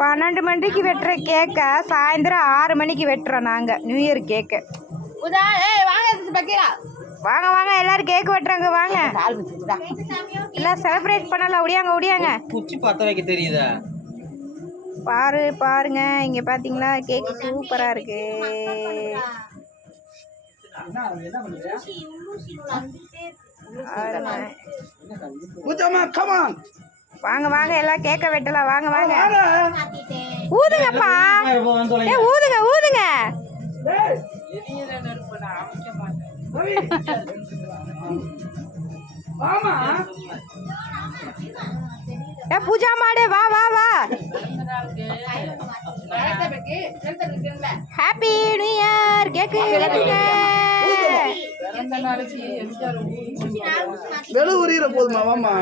12 மணிக்கு வெட்டுற கேக்கை சாயந்தரம் 6 மணிக்கு வெட்டுறோம் நாங்கள் நியூ இயர் கேக்கு. வாங்க வாங்க எல்லாரும் கேக் வெட்டுறாங்க வாங்க. எல்லாம் செலிப்ரேட் பண்ணலாம். ஒடியாங்க குச்சி பத்த வைக்க தெரியுதா? பாருங்க இங்க பாத்தீங்களா கேக் சூப்பரா இருக்கு. வாங்க வாங்க எல்லாம் கேக்க வெட்டலாம். வாங்க வாங்க ஊதுங்கப்பா. ஊதுங்க பூஜா மாடு வா வா வா. Happy new year. கேக்கு வெட்டுங்க. வெளு உரியிற போதுமா? வாமா